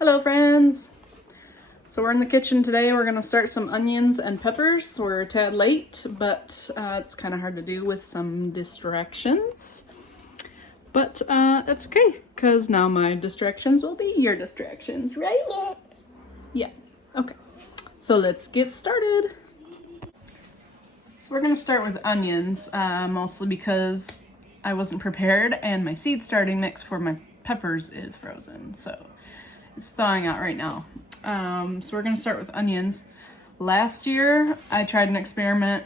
Hello friends! So we're in the kitchen today. We're gonna start some onions and peppers. We're a tad late, but it's kind of hard to do with some distractions. But that's okay, because now my distractions will be your distractions, right? Yeah, okay. So let's get started. So we're gonna start with onions, mostly because I wasn't prepared and my seed starting mix for my peppers is frozen. So it's thawing out right now. So we're gonna start with onions. Last year, I tried an experiment.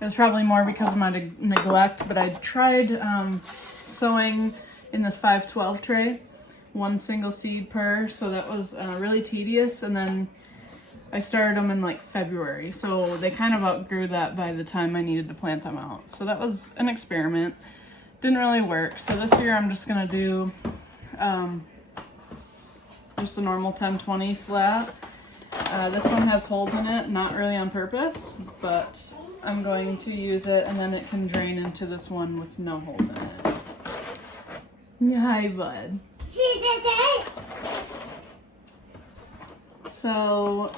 It was probably more because of my neglect, but I tried sowing in this 512 tray, one single seed per, so that was really tedious, and then I started them in like February, so they kind of outgrew that by the time I needed to plant them out. So that was an experiment. Didn't really work, so this year I'm just gonna do just a normal 10-20 flat. This one has holes in it, not really on purpose, but I'm going to use it and then it can drain into this one with no holes in it. Hi, bud. So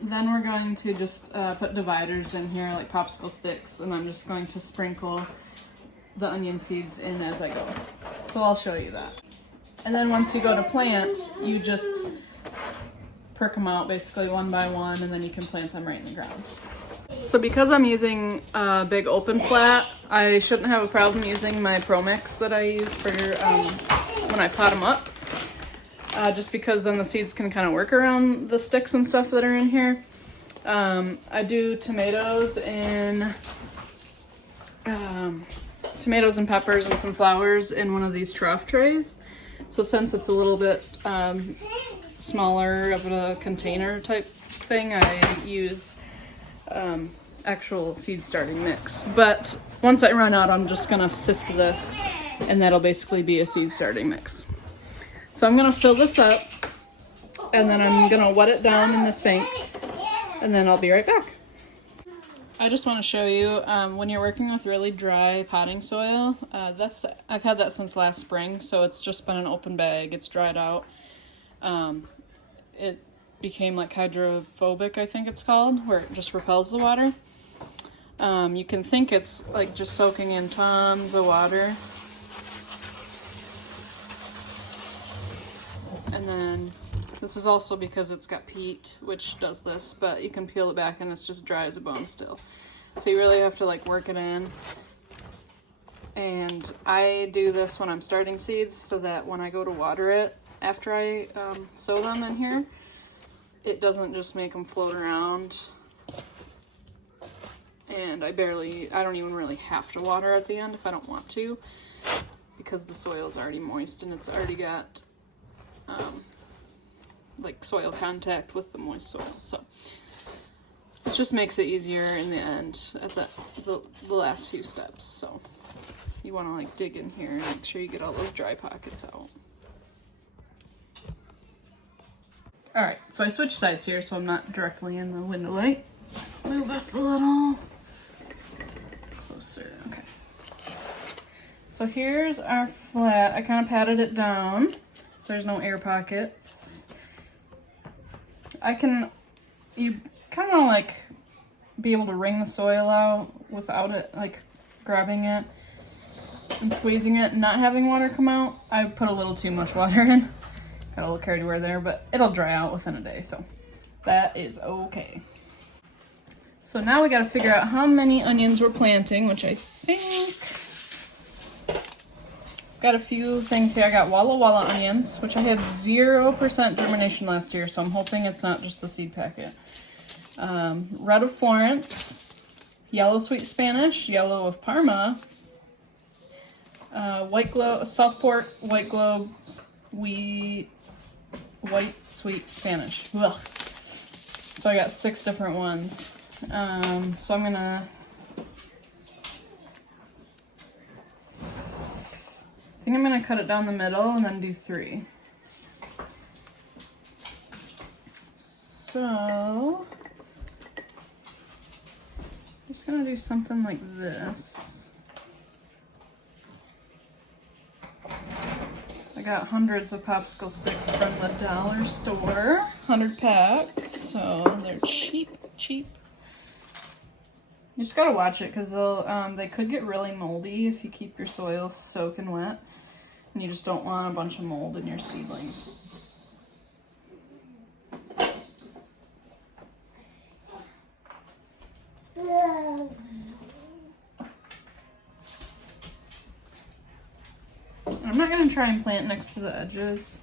then we're going to just put dividers in here, like popsicle sticks, and I'm just going to sprinkle the onion seeds in as I go. So I'll show you that. And then once you go to plant, you just perk them out basically one by one, and then you can plant them right in the ground. So because I'm using a big open flat, I shouldn't have a problem using my Pro Mix that I use for when I pot them up. Just because then the seeds can kind of work around the sticks and stuff that are in here. I do tomatoes and peppers and some flowers in one of these Trough trays. So since it's a little bit smaller of a container type thing, I use actual seed starting mix. But once I run out, I'm just gonna sift this and that'll basically be a seed starting mix. So I'm gonna fill this up and then I'm gonna wet it down in the sink and then I'll be right back. I just want to show you when you're working with really dry potting soil, I've had that since last spring, so it's just been an open bag, it's dried out. It became like hydrophobic, I think it's called, where it just repels the water. You can think it's like just soaking in tons of water. And then this is also because it's got peat, which does this, but you can peel it back and it's just dry as a bone still. So you really have to like work it in. And I do this when I'm starting seeds so that when I go to water it after I sow them in here, it doesn't just make them float around. And I don't even really have to water at the end if I don't want to, because the soil is already moist and it's already got like soil contact with the moist soil. So it just makes it easier in the end at the last few steps. So you want to like dig in here and make sure you get all those dry pockets out. Alright, so I switched sides here so I'm not directly in the window light. Move us a little closer. Okay. So here's our flat. I kind of patted it down so there's no air pockets. You kind of like be able to wring the soil out without it like grabbing it and squeezing it and not having water come out. I put a little too much water in. Got a little carried away there, but it'll dry out within a day, so that is okay. So now we got to figure out how many onions we're planting, which I think got a few things here. I got Walla Walla onions, which I had 0% germination last year, so I'm hoping it's not just the seed packet. Red of Florence, yellow sweet Spanish, yellow of Parma, white globe, Southport, white globe, white sweet Spanish. Ugh. So I got 6 different ones. So I'm gonna cut it down the middle and then do 3. So I'm just gonna do something like this. I got hundreds of popsicle sticks from the dollar store, 100 packs, so they're cheap. You just gotta watch it because they could get really moldy if you keep your soil soaking wet, and you just don't want a bunch of mold in your seedlings. I'm not gonna try and plant next to the edges.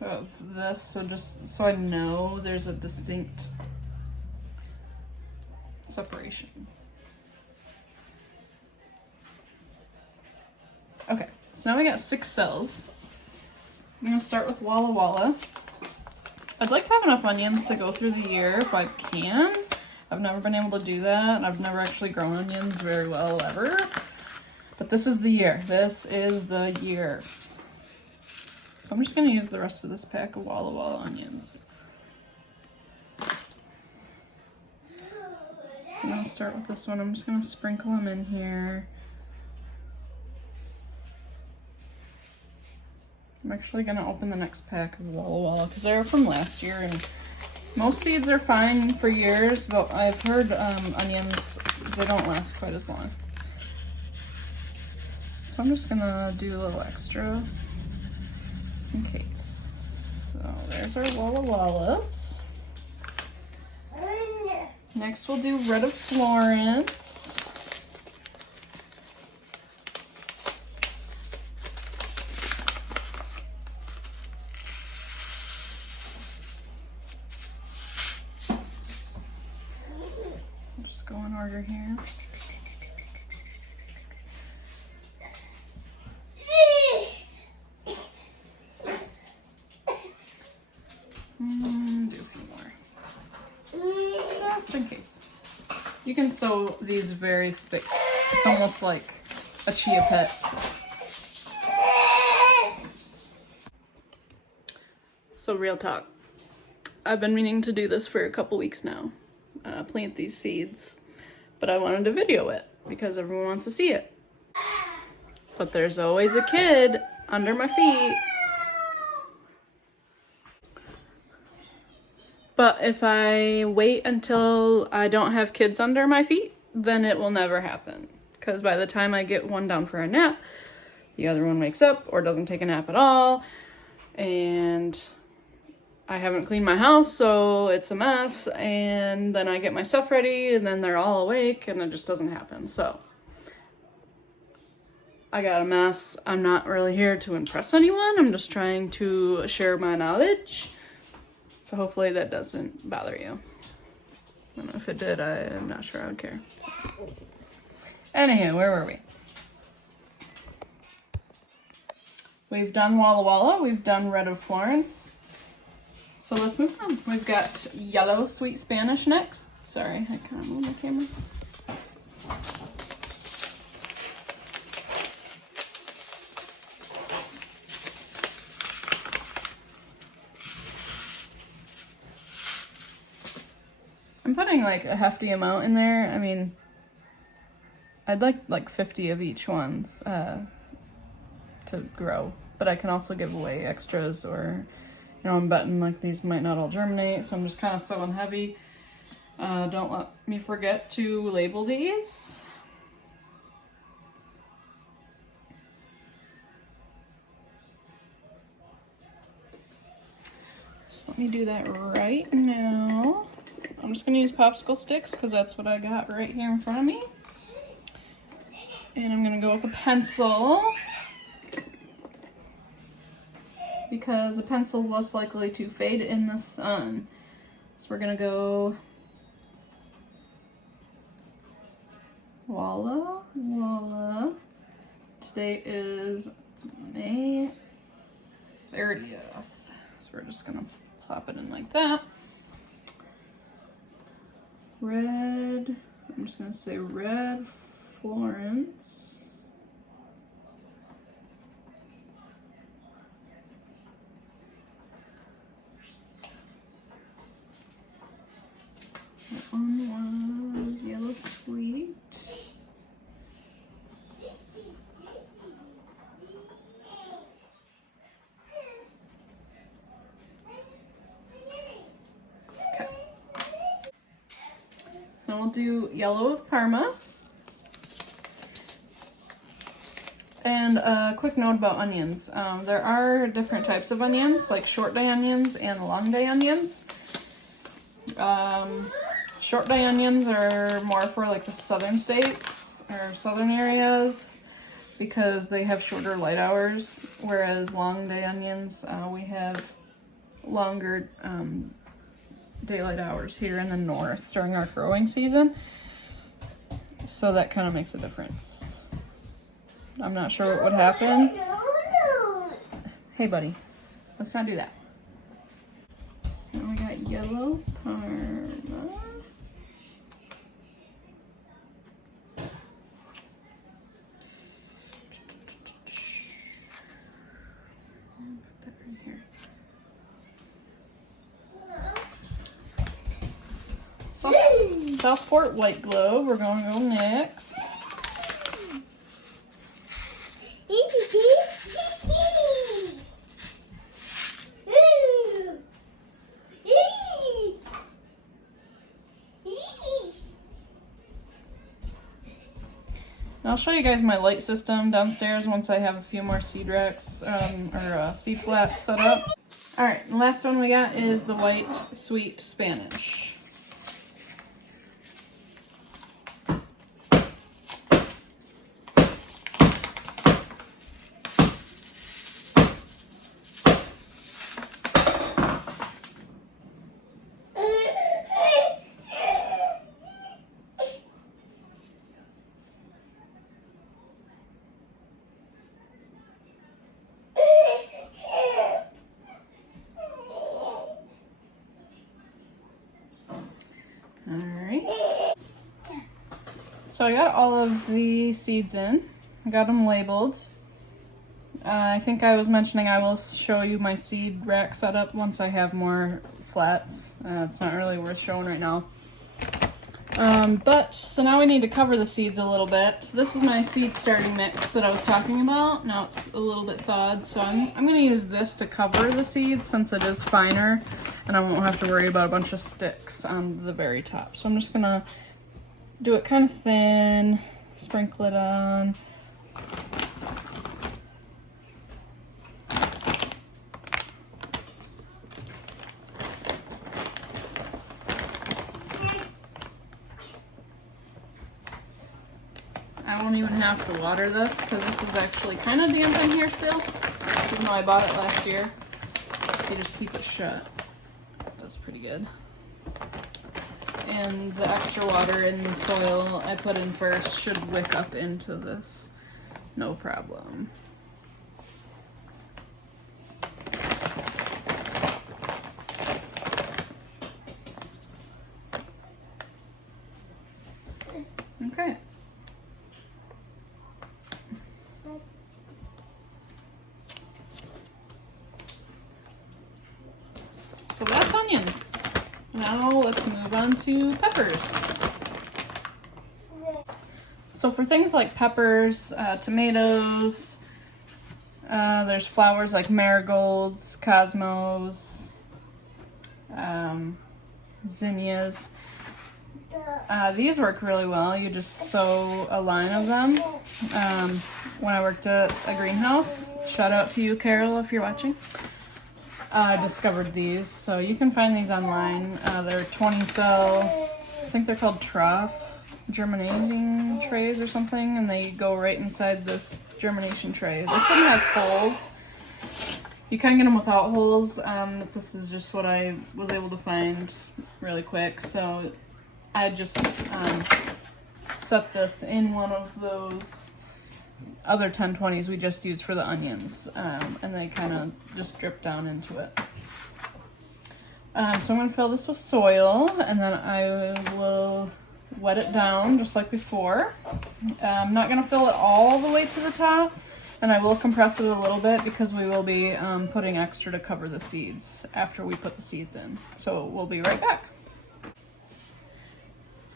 Of this, so just so I know there's a distinct separation. Okay, so now we got 6 cells. I'm gonna start with Walla Walla. I'd like to have enough onions to go through the year if I can. I've never been able to do that, and I've never actually grown onions very well ever. But this is the year. This is the year. So I'm just going to use the rest of this pack of Walla Walla onions. So I'm going to start with this one. I'm just going to sprinkle them in here. I'm actually going to open the next pack of Walla Walla because they're from last year, and most seeds are fine for years, but I've heard onions, they don't last quite as long. So I'm just going to do a little extra just in case. So there's our Walla Wallas. Next we'll do Red of Florence. Go in order here. Do a few more. Just in case. You can sow these very thick. It's almost like a chia pet. So real talk. I've been meaning to do this for a couple weeks now. Plant these seeds, but I wanted to video it because everyone wants to see it. But there's always a kid under my feet. But if I wait until I don't have kids under my feet, then it will never happen. Because by the time I get one down for a nap, the other one wakes up or doesn't take a nap at all, and I haven't cleaned my house, so it's a mess, and then I get my stuff ready, and then they're all awake, and it just doesn't happen. So I got a mess. I'm not really here to impress anyone. I'm just trying to share my knowledge. So hopefully that doesn't bother you. I don't know if it did. I'm not sure I would care. Anywho, where were we? We've done Walla Walla. We've done Red of Florence. So let's move on. We've got Yellow Sweet Spanish next. Sorry, I kind of moved my camera. I'm putting like a hefty amount in there. I mean, I'd like 50 of each ones to grow, but I can also give away extras, or I'm betting like these might not all germinate, so I'm just kind of sowing heavy. Don't let me forget to label these. Just let me do that right now. I'm just going to use popsicle sticks because that's what I got right here in front of me. And I'm going to go with a pencil because a pencil is less likely to fade in the sun. So we're going to go Walla Walla. Today is May 30th. So we're just going to plop it in like that. Red, I'm just going to say Red Florence. That one was Yellow Sweet. do yellow of Parma. And a quick note about onions. There are different types of onions, like short day onions and long day onions. Short day onions are more for like the southern states or southern areas because they have shorter light hours, whereas long day onions, we have longer daylight hours here in the north during our growing season. So that kind of makes a difference. I'm not sure what would happen. Hey, buddy, let's not do that. So we got yellow Parma. Put that right here. Southport White Globe, we're going to go next. And I'll show you guys my light system downstairs once I have a few more seed racks or seed flats set up. All right, the last one we got is the white sweet Spanish. So I got all of the seeds in. I got them labeled. I think I was mentioning I will show you my seed rack setup once I have more flats. It's not really worth showing right now. So now we need to cover the seeds a little bit. This is my seed starting mix that I was talking about. Now it's a little bit thawed, so I'm going to use this to cover the seeds since it is finer, and I won't have to worry about a bunch of sticks on the very top. So I'm just going to do it kind of thin, sprinkle it on. I won't even have to water this because this is actually kind of damp in here still, even though I bought it last year. You just keep it shut. It does pretty good. And the extra water in the soil I put in first should wick up into this, no problem. Okay. So that's onions. Now let's move on to peppers. So for things like peppers, tomatoes, there's flowers like marigolds, cosmos, zinnias. These work really well. You just sow a line of them. When I worked at a greenhouse, shout out to you, Carol, if you're watching. I discovered these, so you can find these online. They're 20 cell, I think they're called Trough germinating trays or something, and they go right inside this germination tray. This one has holes. You can get them without holes, but this is just what I was able to find really quick. So I just set this in one of those other 1020s we just used for the onions, and they kind of just drip down into it. So I'm going to fill this with soil, and then I will wet it down just like before. I'm not going to fill it all the way to the top, and I will compress it a little bit because we will be putting extra to cover the seeds after we put the seeds in. So we'll be right back.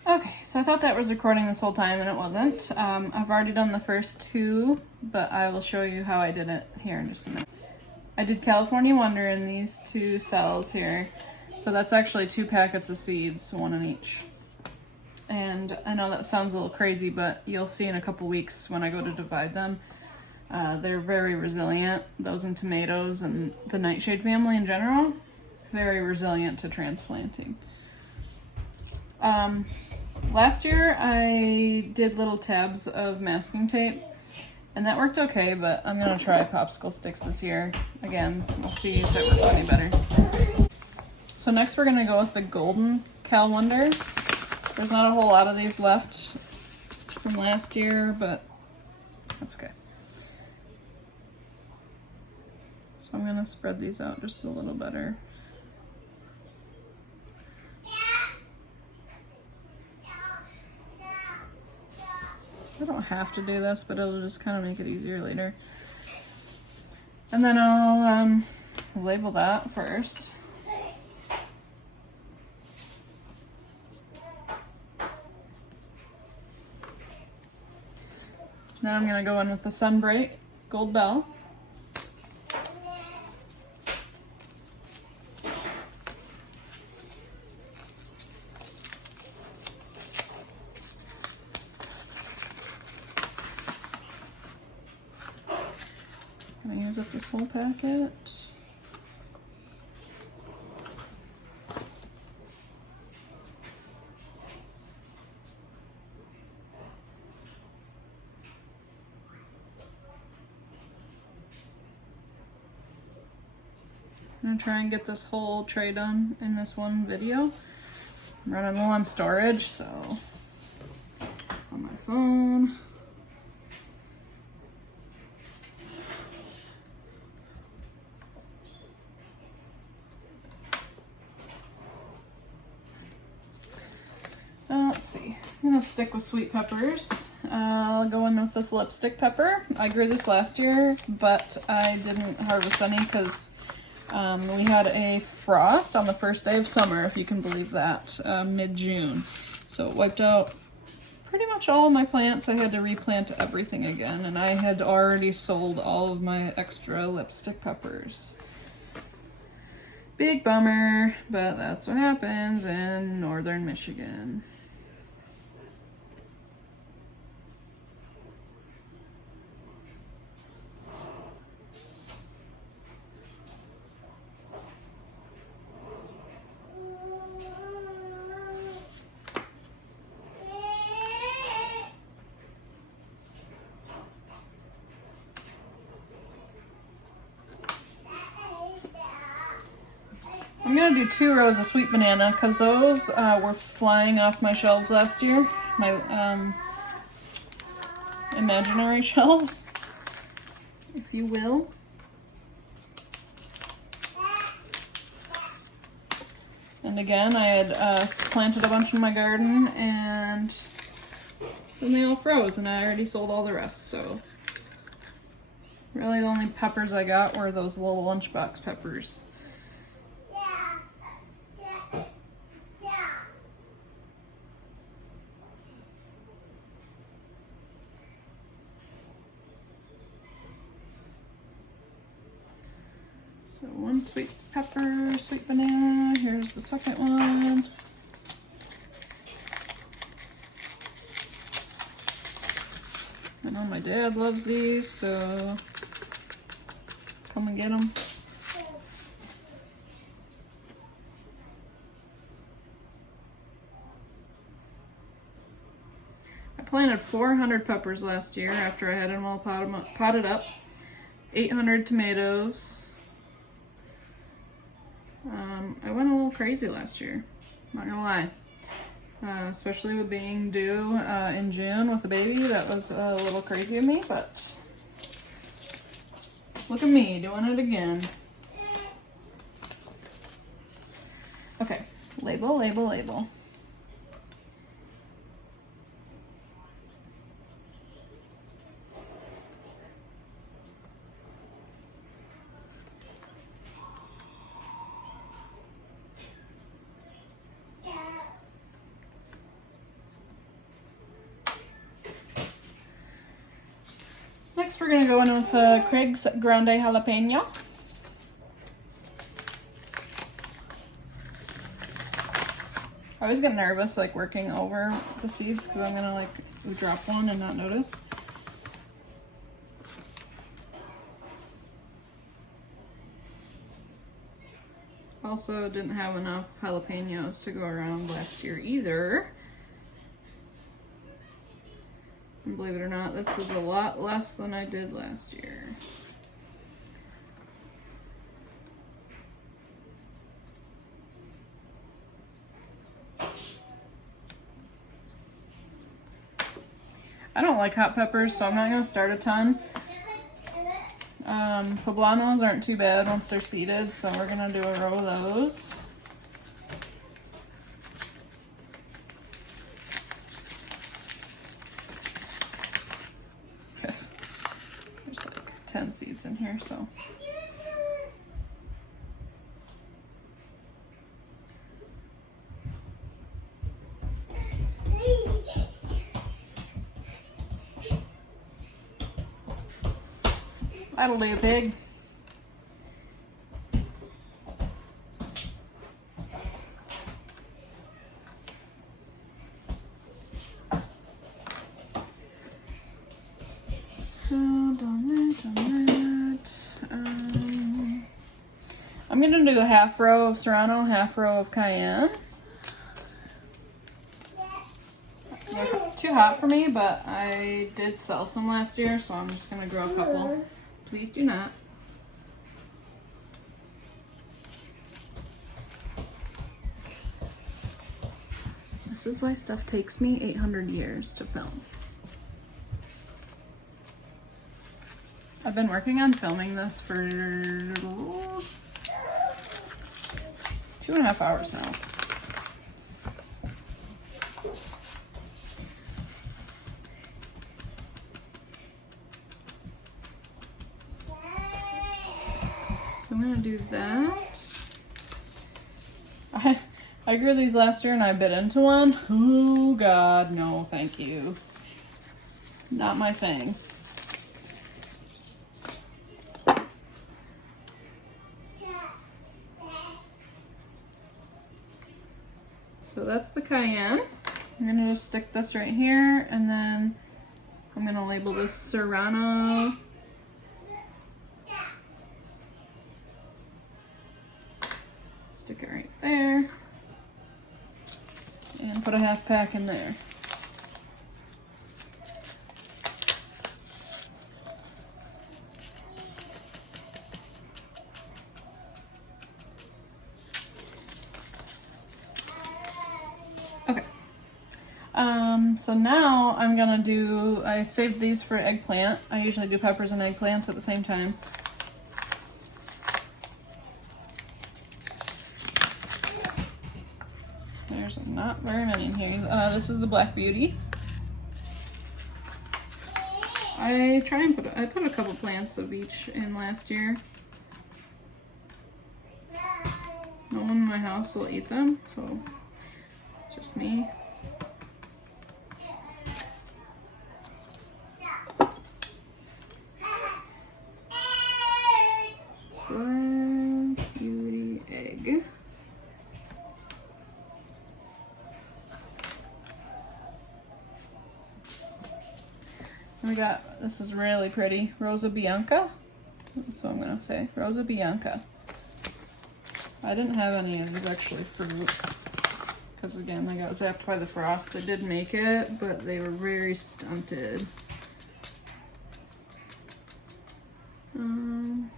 Okay, so I thought that was recording this whole time, and it wasn't. I've already done the first two, but I will show you how I did it here in just a minute. I did California Wonder in these 2 cells here. So that's actually 2 packets of seeds, 1 in each. And I know that sounds a little crazy, but you'll see in a couple weeks when I go to divide them, they're very resilient. Those in tomatoes and the nightshade family in general, very resilient to transplanting. Last year I did little tabs of masking tape, and that worked okay, but I'm gonna try popsicle sticks this year. Again, we'll see if it works any better. So next we're gonna go with the golden Cal Wonder. There's not a whole lot of these left from last year, but that's okay. So I'm gonna spread these out just a little better. I don't have to do this, but it'll just kind of make it easier later. And then I'll label that first. Now I'm gonna go in with the Sunbright Gold Bell. I'm gonna use up this whole packet. I'm gonna try and get this whole tray done in this one video. I'm running low on storage, so on my phone. Let's see. I'm gonna stick with sweet peppers. I'll go in with this lipstick pepper. I grew this last year, but I didn't harvest any because we had a frost on the first day of summer, if you can believe that, mid-June. So it wiped out pretty much all of my plants. I had to replant everything again, and I had already sold all of my extra lipstick peppers. Big bummer, but that's what happens in northern Michigan. I'm gonna do 2 rows of sweet banana because those were flying off my shelves last year. My imaginary shelves, if you will. And again, I had planted a bunch in my garden and then they all froze and I already sold all the rest, so really the only peppers I got were those little lunchbox peppers. So 1 sweet pepper, sweet banana, here's the second one. I know my dad loves these, so come and get them. I planted 400 peppers last year after I had them all potted up. 800 tomatoes. I went a little crazy last year, not gonna lie. Especially with being due in June with a baby, that was a little crazy of me, but look at me doing it again. Okay, label, label, label. Next we're gonna go in with Craig's Grande Jalapeno. I always get nervous like working over the seeds because I'm gonna like drop one and not notice. Also didn't have enough jalapenos to go around last year either. And believe it or not, this is a lot less than I did last year. I don't like hot peppers, so I'm not going to start a ton. Poblanos aren't too bad once they're seeded, so we're going to do a row of those. There's like 10 seeds in here, so. That'll be a pig. I'm gonna do a half row of Serrano, half row of Cayenne. They're too hot for me, but I did sell some last year, so I'm just gonna grow a couple. Please do not. This is why stuff takes me 800 years to film. I've been working on filming this for 2.5 hours now. So I'm gonna do that. I grew these last year and I bit into one. Oh God, no, thank you. Not my thing. So that's the Cayenne. I'm gonna just stick this right here, and then I'm gonna label this Serrano. Stick it right there. And put a half pack in there. Okay. So now I'm gonna do, I saved these for eggplant. I usually do peppers and eggplants at the same time. There's not very many in here. This is the Black Beauty. I put a couple plants of each in last year. No one in my house will eat them, so it's just me. Black Beauty egg. We got, this is really pretty, Rosa Bianca. That's what I'm gonna say, Rosa Bianca. I didn't have any of these actually fruit, because again, they got zapped by the frost. They did make it, but they were very stunted. I'm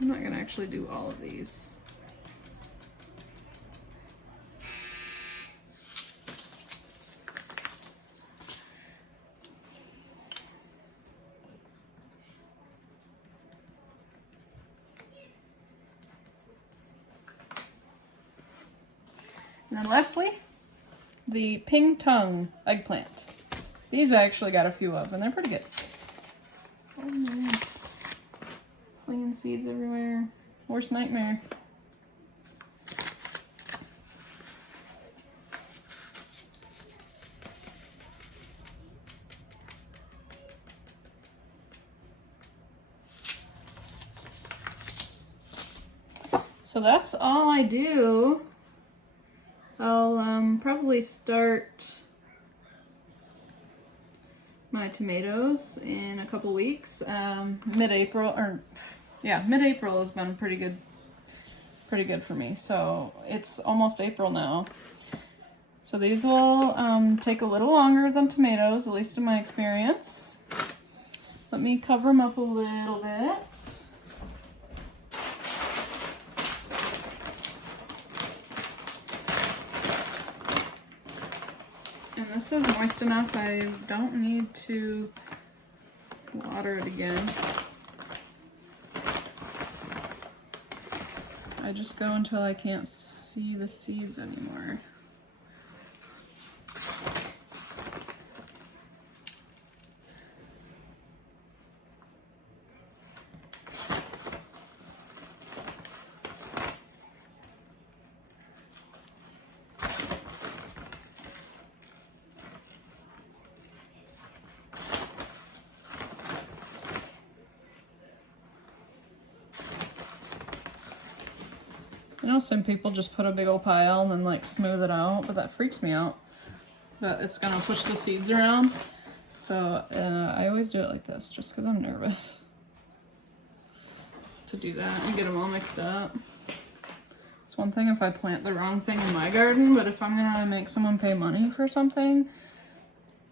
not gonna actually do all of these. And then lastly, the ping tongue eggplant. These I actually got a few of, and they're pretty good. Oh man. Flinging seeds everywhere. Worst nightmare. So that's all I do. I'll probably start my tomatoes in a couple weeks. Mid-April, or yeah, mid-April has been pretty good for me. So it's almost April now. So these will take a little longer than tomatoes, at least in my experience. Let me cover them up a little bit. And this is moist enough, I don't need to water it again. I just go until I can't see the seeds anymore. I know some people just put a big old pile and then like smooth it out, but that freaks me out that it's gonna push the seeds around. So I always do it like this just because I'm nervous to do that and get them all mixed up. It's one thing if I plant the wrong thing in my garden, but if I'm gonna make someone pay money for something,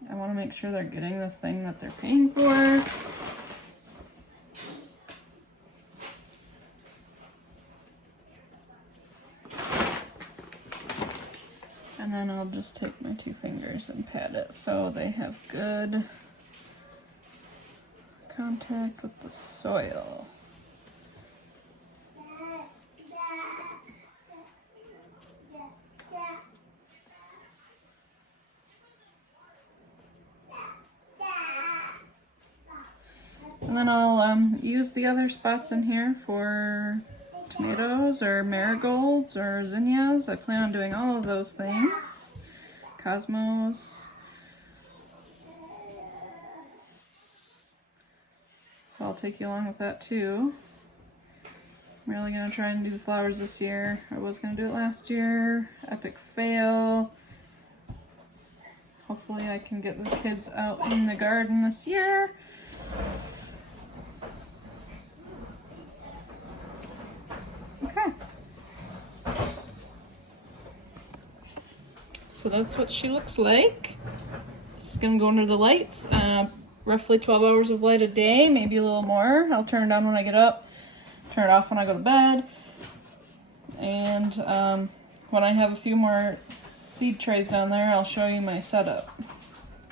I want to make sure they're getting the thing that they're paying for. And then I'll just take my 2 fingers and pat it so they have good contact with the soil. And then I'll use the other spots in here for tomatoes or marigolds or zinnias. I plan on doing all of those things. Cosmos. So I'll take you along with that too. I'm really gonna try and do the flowers this year. I was gonna do it last year. Epic fail. Hopefully I can get the kids out in the garden this year. Okay. So that's what she looks like. This is gonna go under the lights. Roughly 12 hours of light a day, maybe a little more. I'll turn it on when I get up, turn it off when I go to bed. And when I have a few more seed trays down there, I'll show you my setup.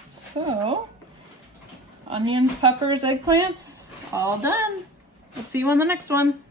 So, onions, peppers, eggplants, all done. We'll see you on the next one.